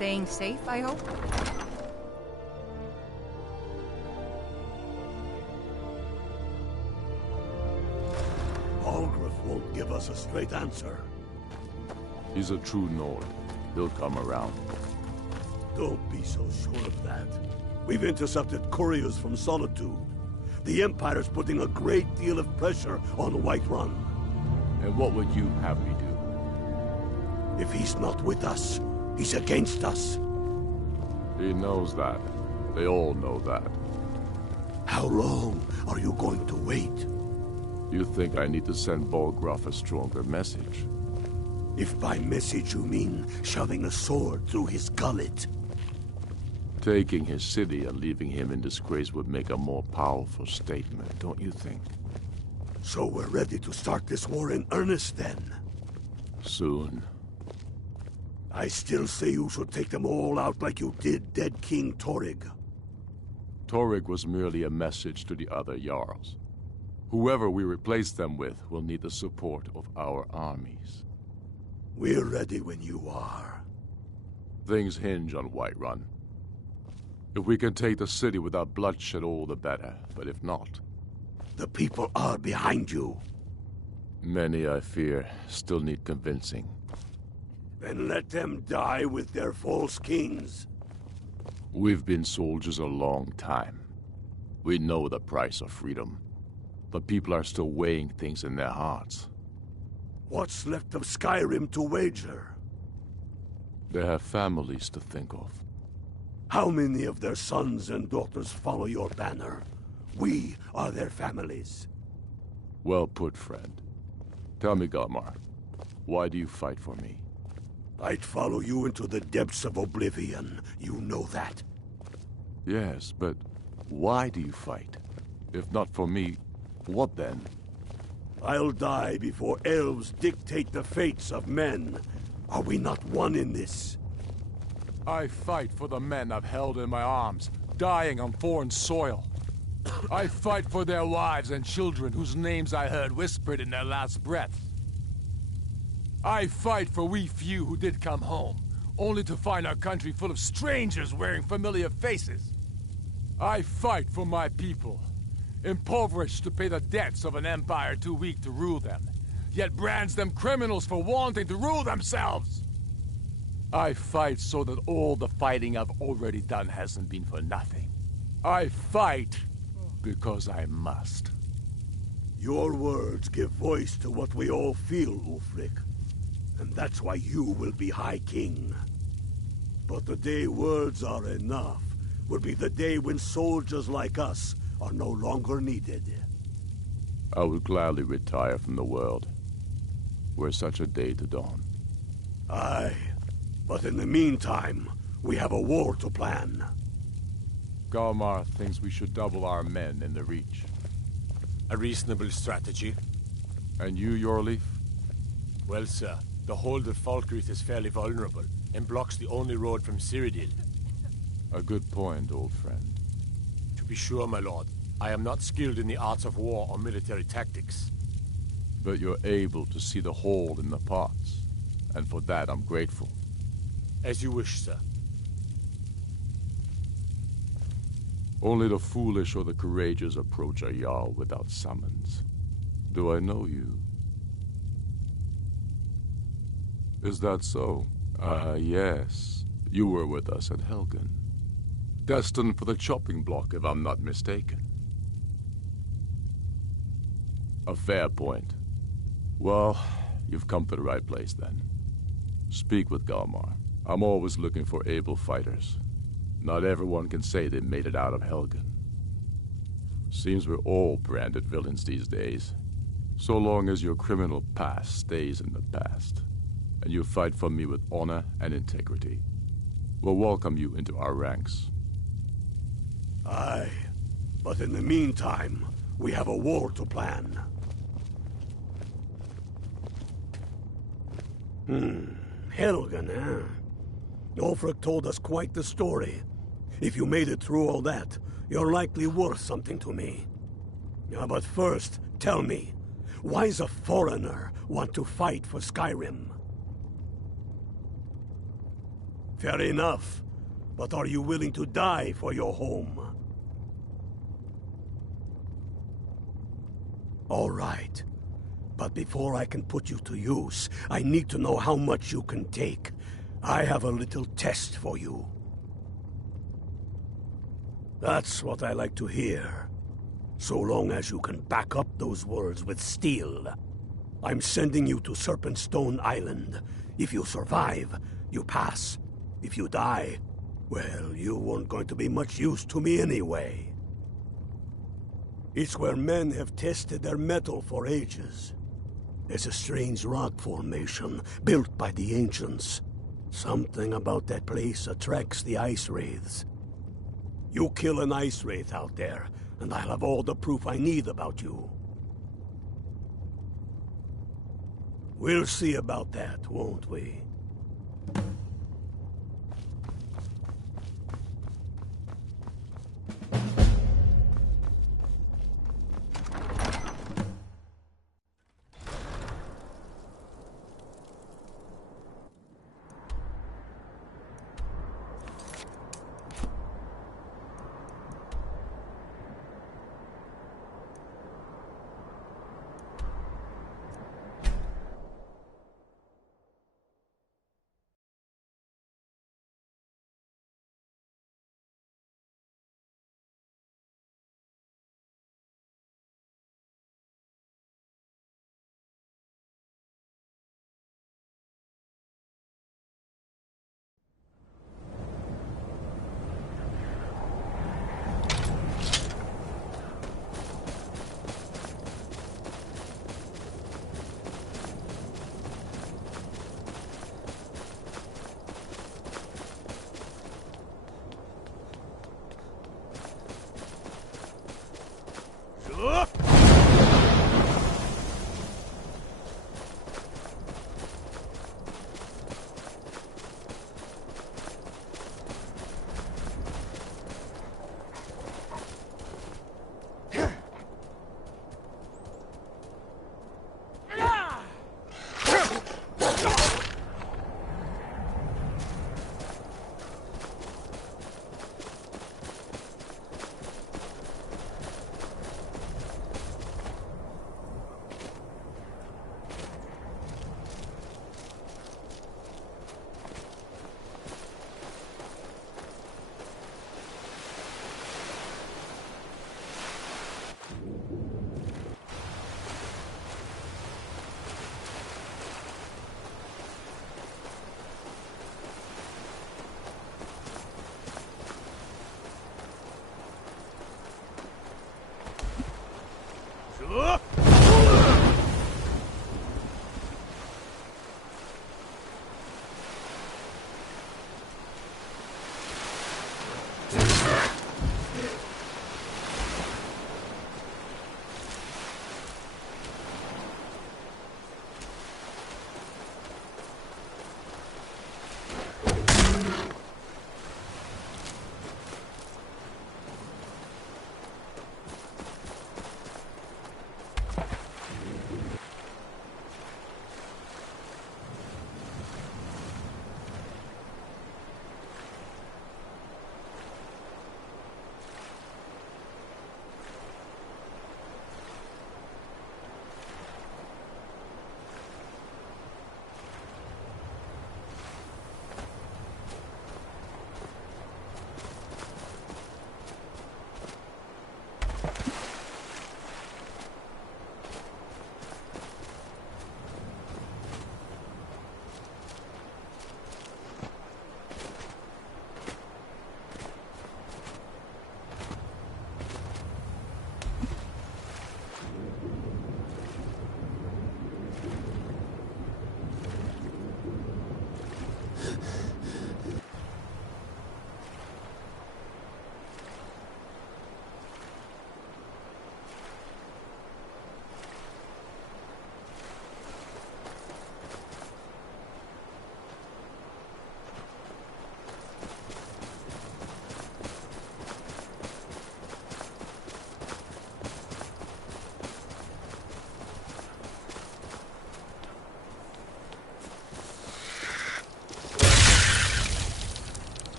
Staying safe, I hope? Algrith won't give us a straight answer. He's a true Nord. He'll come around. Don't be so sure of that. We've intercepted couriers from Solitude. The Empire's putting a great deal of pressure on Whiterun. And what would you have me do? If he's not with us, he's against us. He knows that. They all know that. How long are you going to wait? You think I need to send Bolgraf a stronger message? If by message you mean shoving a sword through his gullet. Taking his city and leaving him in disgrace would make a more powerful statement, don't you think? So we're ready to start this war in earnest then? Soon. I still say you should take them all out like you did dead King Torrig. Torrig was merely a message to the other Jarls. Whoever we replace them with will need the support of our armies. We're ready when you are. Things hinge on Whiterun. If we can take the city without bloodshed, all the better. But if not... The people are behind you. Many, I fear, still need convincing. Then let them die with their false kings. We've been soldiers a long time. We know the price of freedom. But people are still weighing things in their hearts. What's left of Skyrim to wager? They have families to think of. How many of their sons and daughters follow your banner? We are their families. Well put, friend. Tell me, Galmar, why do you fight for me? I'd follow you into the depths of oblivion. You know that. Yes, but why do you fight? If not for me, what then? I'll die before elves dictate the fates of men. Are we not one in this? I fight for the men I've held in my arms, dying on foreign soil. I fight for their wives and children whose names I heard whispered in their last breath. I fight for we few who did come home, only to find our country full of strangers wearing familiar faces. I fight for my people, impoverished to pay the debts of an empire too weak to rule them, yet brands them criminals for wanting to rule themselves. I fight so that all the fighting I've already done hasn't been for nothing. I fight because I must. Your words give voice to what we all feel, Ulfric. And that's why you will be High King. But the day words are enough will be the day when soldiers like us are no longer needed. I would gladly retire from the world, were such a day to dawn. Aye, but in the meantime, we have a war to plan. Galmar thinks we should double our men in the Reach. A reasonable strategy. And you, Yorleaf? Well, sir, the hold at Falkreath is fairly vulnerable, and blocks the only road from Cyrodiil. A good point, old friend. To be sure, my lord, I am not skilled in the arts of war or military tactics. But you're able to see the hole in the parts, and for that I'm grateful. As you wish, sir. Only the foolish or the courageous approach a Jarl without summons. Do I know you? Is that so? Ah, yes. You were with us at Helgen. Destined for the chopping block, if I'm not mistaken. A fair point. Well, you've come to the right place then. Speak with Galmar. I'm always looking for able fighters. Not everyone can say they made it out of Helgen. Seems we're all branded villains these days. So long as your criminal past stays in the past, and you fight for me with honor and integrity, we'll welcome you into our ranks. Aye, but in the meantime, we have a war to plan. Helgen, huh? Ulfric told us quite the story. If you made it through all that, you're likely worth something to me. But first, tell me, why does a foreigner want to fight for Skyrim? Fair enough. But are you willing to die for your home? All right. But before I can put you to use, I need to know how much you can take. I have a little test for you. That's what I like to hear. So long as you can back up those words with steel. I'm sending you to Serpentstone Island. If you survive, you pass. If you die, well, you weren't going to be much use to me anyway. It's where men have tested their metal for ages. There's a strange rock formation built by the ancients. Something about that place attracts the ice wraiths. You kill an ice wraith out there, and I'll have all the proof I need about you. We'll see about that, won't we?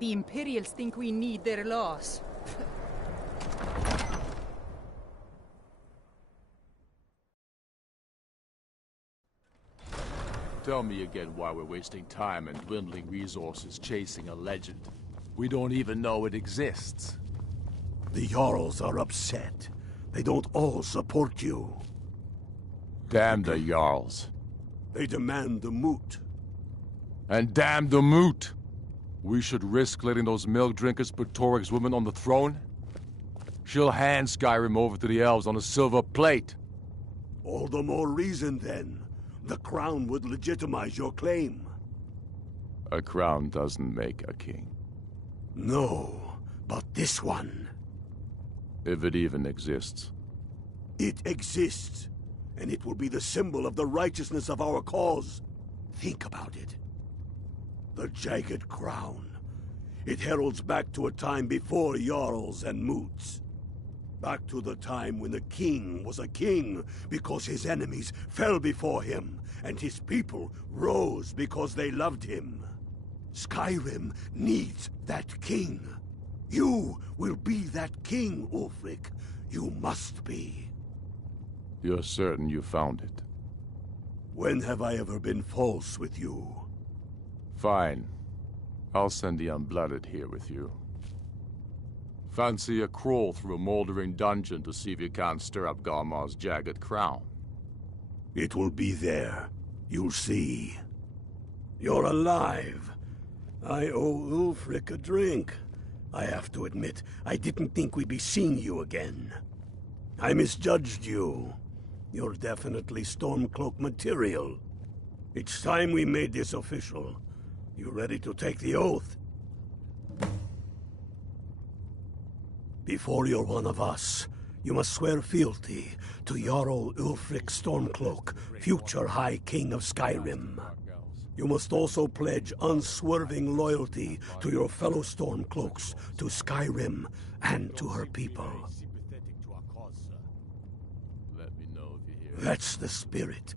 The Imperials think we need their laws. Tell me again why we're wasting time and dwindling resources chasing a legend. We don't even know it exists. The Jarls are upset. They don't all support you. Damn the Jarls. They demand the moot. And damn the moot! We should risk letting those milk drinkers put Toryg's woman on the throne? She'll hand Skyrim over to the elves on a silver plate. All the more reason, then. The crown would legitimize your claim. A crown doesn't make a king. No, but this one. If it even exists. It exists, and it will be the symbol of the righteousness of our cause. Think about it. The Jagged Crown. It heralds back to a time before Jarls and Moots. Back to the time when the king was a king because his enemies fell before him, and his people rose because they loved him. Skyrim needs that king. You will be that king, Ulfric. You must be. You're certain you found it? When have I ever been false with you? Fine. I'll send the Unblooded here with you. Fancy a crawl through a moldering dungeon to see if you can't stir up Garmar's Jagged Crown. It will be there. You'll see. You're alive. I owe Ulfric a drink. I have to admit, I didn't think we'd be seeing you again. I misjudged you. You're definitely Stormcloak material. It's time we made this official. You ready to take the oath? Before you're one of us, you must swear fealty to Jarl Ulfric Stormcloak, future High King of Skyrim. You must also pledge unswerving loyalty to your fellow Stormcloaks, to Skyrim, and to her people. Let me know if you hear. That's the spirit.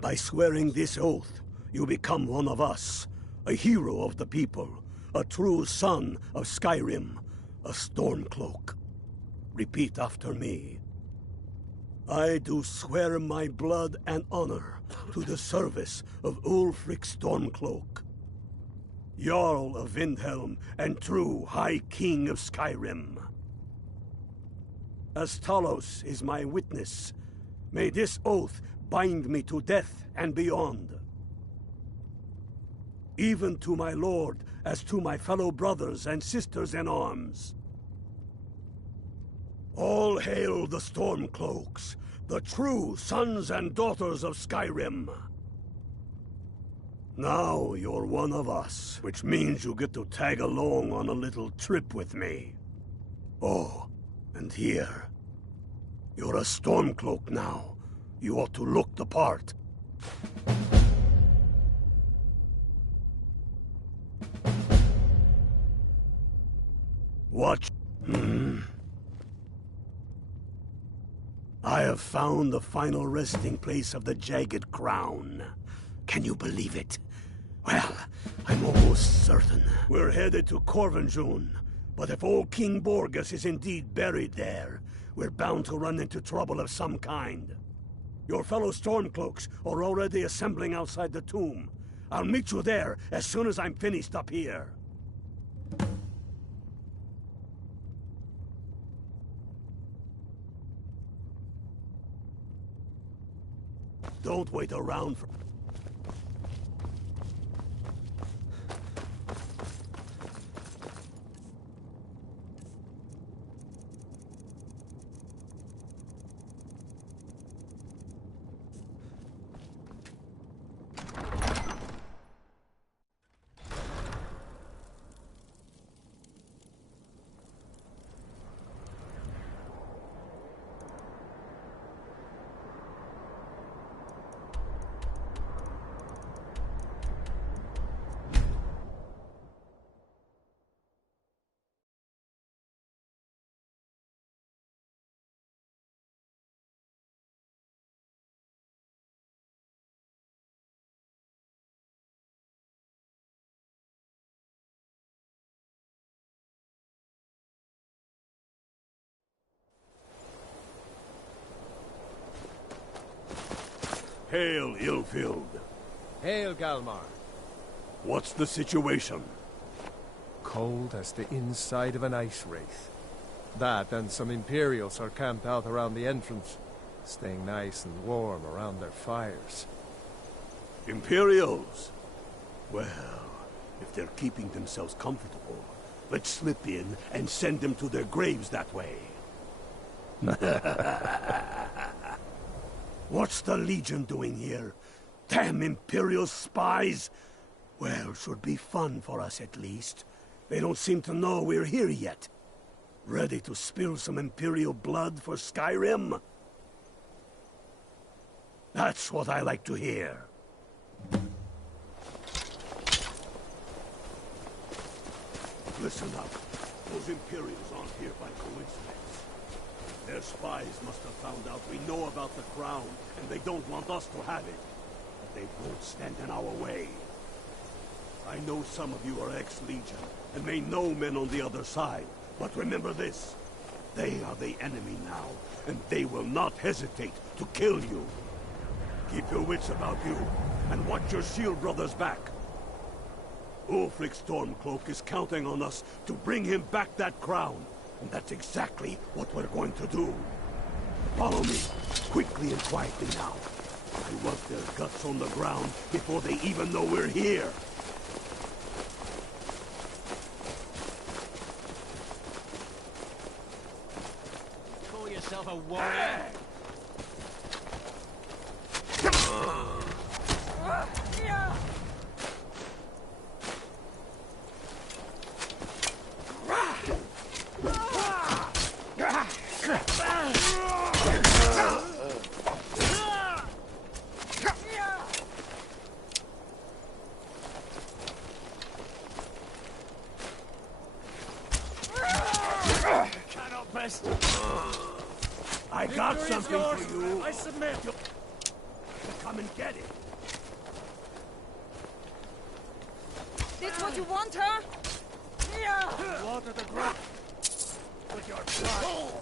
By swearing this oath, you become one of us, a hero of the people, a true son of Skyrim, a Stormcloak. Repeat after me. I do swear my blood and honor to the service of Ulfric Stormcloak, Jarl of Windhelm and true High King of Skyrim. As Talos is my witness, may this oath bind me to death and beyond. Even to my lord, as to my fellow brothers and sisters in arms. All hail the Stormcloaks, the true sons and daughters of Skyrim. Now you're one of us, which means you get to tag along on a little trip with me. Oh, and here. You're a Stormcloak now. You ought to look the part. Watch. I have found the final resting place of the Jagged Crown. Can you believe it? Well, I'm almost certain. We're headed to Corvinjun, but if old King Borgus is indeed buried there, we're bound to run into trouble of some kind. Your fellow Stormcloaks are already assembling outside the tomb. I'll meet you there as soon as I'm finished up here. Don't wait around for... Hail, ill-filled. Hail, Galmar. What's the situation? Cold as the inside of an ice wraith. That and some Imperials are camped out around the entrance, staying nice and warm around their fires. Imperials? Well, if they're keeping themselves comfortable, let's slip in and send them to their graves that way. What's the Legion doing here? Damn Imperial spies! Well, should be fun for us at least. They don't seem to know we're here yet. Ready to spill some Imperial blood for Skyrim? That's what I like to hear. Listen up. Those Imperials aren't here by coincidence. Their spies must have found out we know about the crown, and they don't want us to have it. But they won't stand in our way. I know some of you are ex-Legion, and may know men on the other side. But remember this. They are the enemy now, and they will not hesitate to kill you. Keep your wits about you, and watch your shield brothers back. Ulfric Stormcloak is counting on us to bring him back that crown, and that's exactly what we're going to do. Follow me, quickly and quietly now. I want their guts on the ground before they even know we're here. Call yourself a warrior? I got something for you. I submit. Come and get it. This what you want, huh? Water the ground with your blood.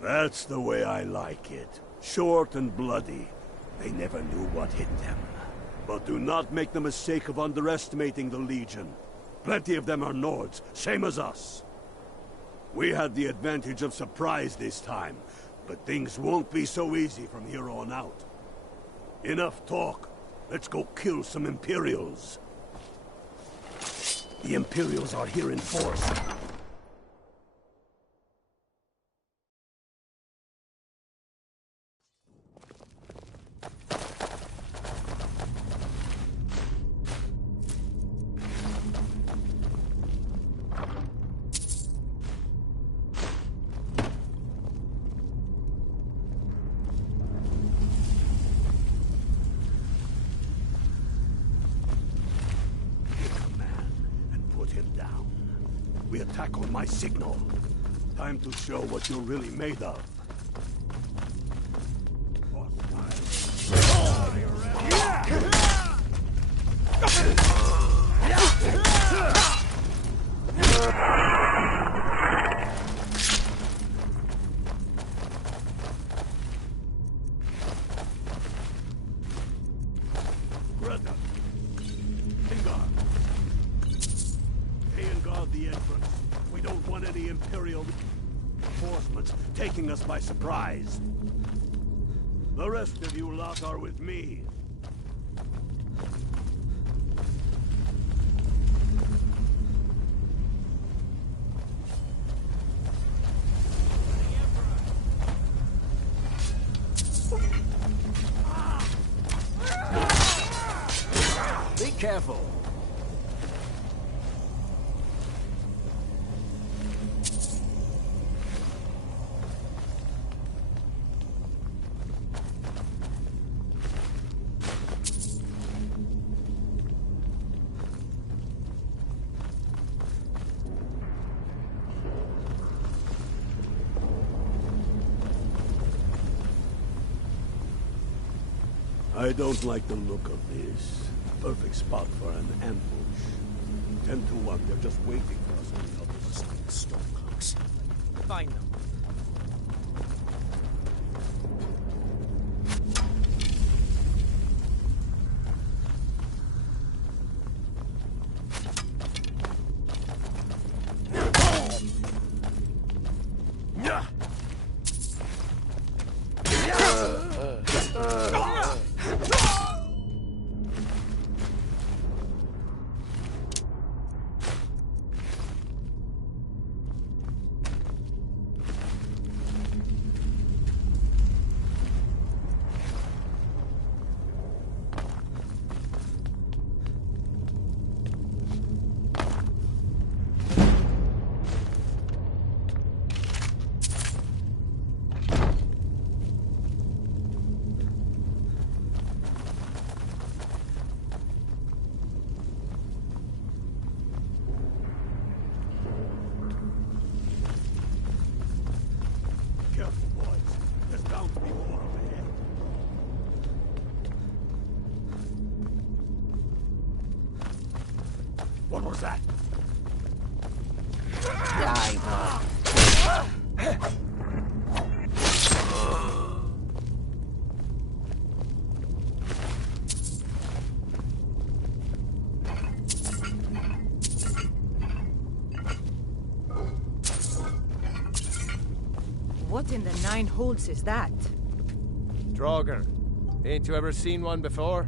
That's the way I like it. Short and bloody. They never knew what hit them. But do not make the mistake of underestimating the Legion. Plenty of them are Nords, same as us. We had the advantage of surprise this time, but things won't be so easy from here on out. Enough talk. Let's go kill some Imperials. The Imperials are here in force. We attack on my signal. Time to show what you're really made of. Taking us by surprise. The rest of you lot are with me. Be careful. I don't like the look of this. Perfect spot for an ambush. 10 to 1, they're just waiting for us to help us. Stormcloaks. Find them. What was that? What in the nine holes is that? Draugr. Ain't you ever seen one before?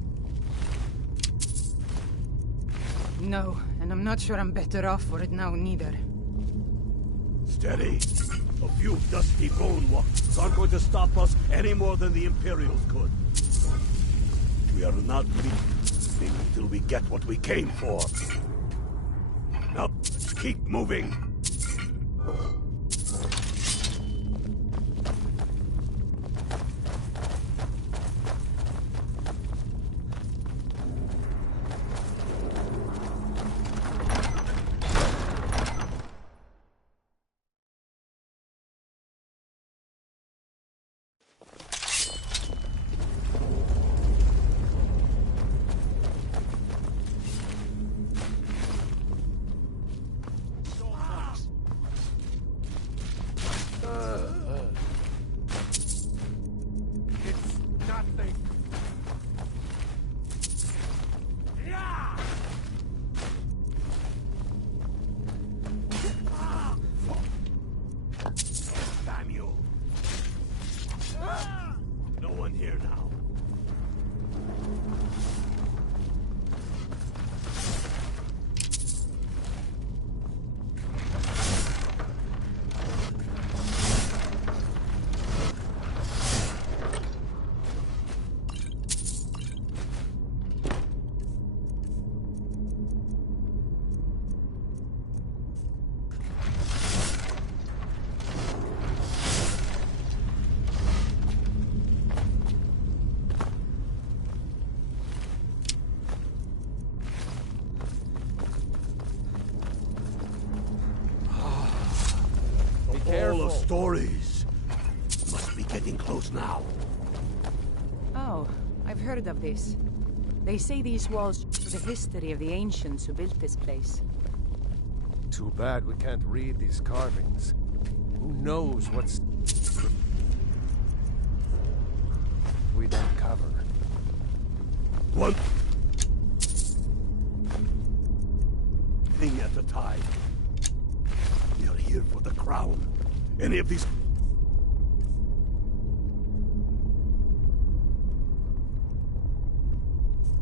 No, and I'm not sure I'm better off for it now, neither. Steady. A few dusty bone walkers aren't going to stop us any more than the Imperials could. We are not leaving until we get what we came for. Now, let's keep moving. stories. Must be getting close now. Oh, I've heard of this. They say these walls show the history of the ancients who built this place. Too bad we can't read these carvings. Who knows what's... we don't cover. One thing at a time. We are here for the crown. Any of these...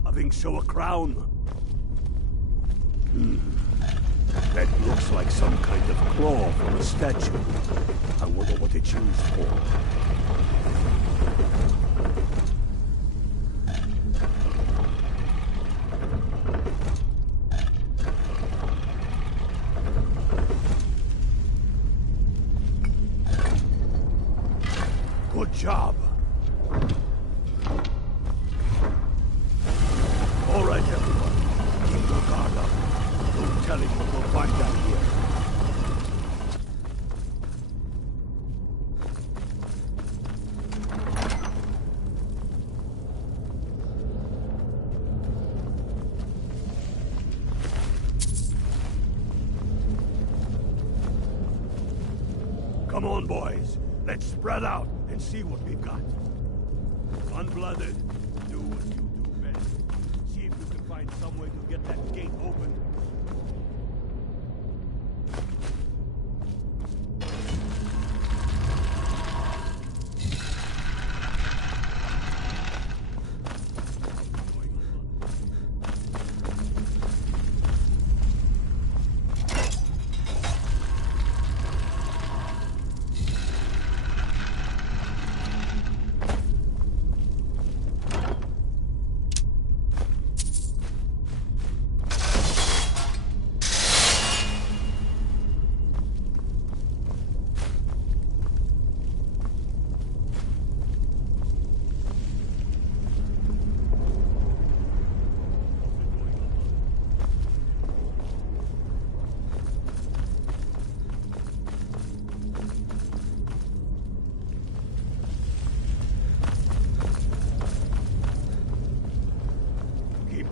Having show a crown. That looks like some kind of claw from a statue. I wonder what it's used for. Good job. All right, everyone. Keep your guard up. Don't tell him what we'll find out here. Come on, boys. Let's spread out and see what we've got. Unblooded, do what you do best. See if you can find some way to get that gate open.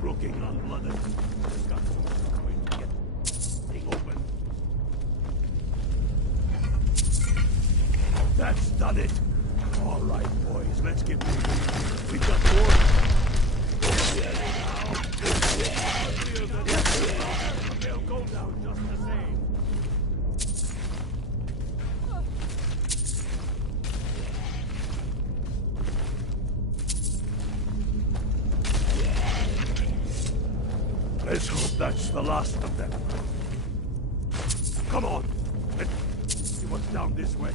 Looking unblooded. We've got some way to get this thing open. That's done it. All right, boys, let's get moving. We've got more. They'll go down just the same. Let's hope that's the last of them. Come on. Let's see what's down this way.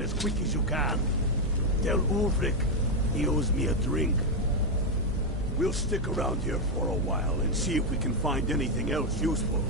As quick as you can. Tell Ulfric he owes me a drink. We'll stick around here for a while and see if we can find anything else useful.